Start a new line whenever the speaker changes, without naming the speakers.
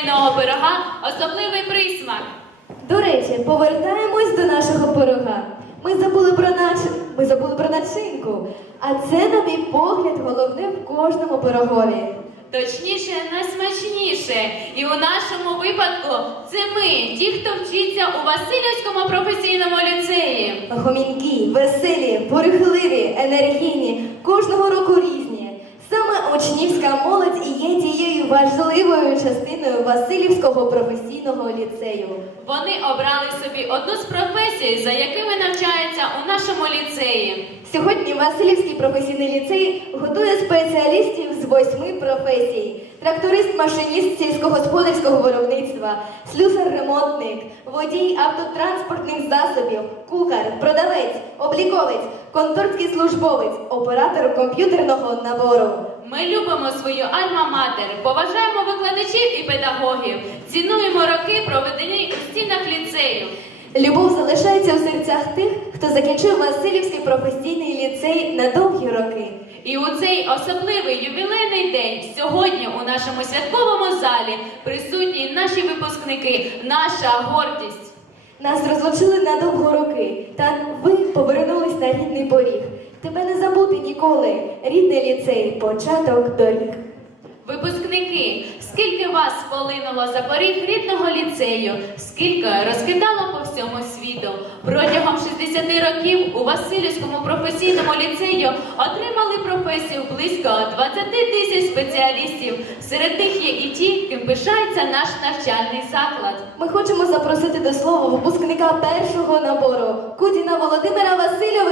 ювілейного пирога особливий присмак.
До речі, повертаємось до нашого пирога. Ми забули про наш... ми забули про начинку. А це, на мій погляд, головне в кожному пирогові.
Точніше, найсмачніше. І у нашому випадку це ми, ті, хто вчиться у Васильівському професійному ліцеї.
Гомінкі, веселі, порихливі, енергійні, кожного року учнівська молодь і є тією важливою частиною Васильівського професійного ліцею.
Вони обрали собі одну з професій, за якими навчаються у нашому ліцеї.
Сьогодні Васильівський професійний ліцей готує спеціалістів з восьми професій: тракторист, машиніст сільськогосподарського виробництва, слюсар-ремонтник, водій автотранспортних засобів, кухар, продавець, обліковець, конторський службовець, оператор комп'ютерного набору.
Ми любимо свою альма-матер, поважаємо викладачів і педагогів, цінуємо роки, проведені у стінах ліцею.
Любов залишається у серцях тих, хто закінчив Васильівський професійний ліцей на довгі роки.
І у цей особливий ювілейний день сьогодні у нашому святковому залі присутні наші випускники, наша гордість.
Нас розлучили на довго роки, та ви повернулись на рідний поріг. Тебе не забути ніколи. Рідний ліцей, початок доріг.
Випускники, скільки вас полинуло за поріг рідного ліцею, скільки розкидало по всьому світу. Протягом 60 років у Васильівському професійному ліцею отримали професію близько 20 тисяч спеціалістів. Серед них є і ті, ким пишається наш навчальний заклад.
Ми хочемо запросити до слова випускника першого набору Кудіна Володимира Васильовича.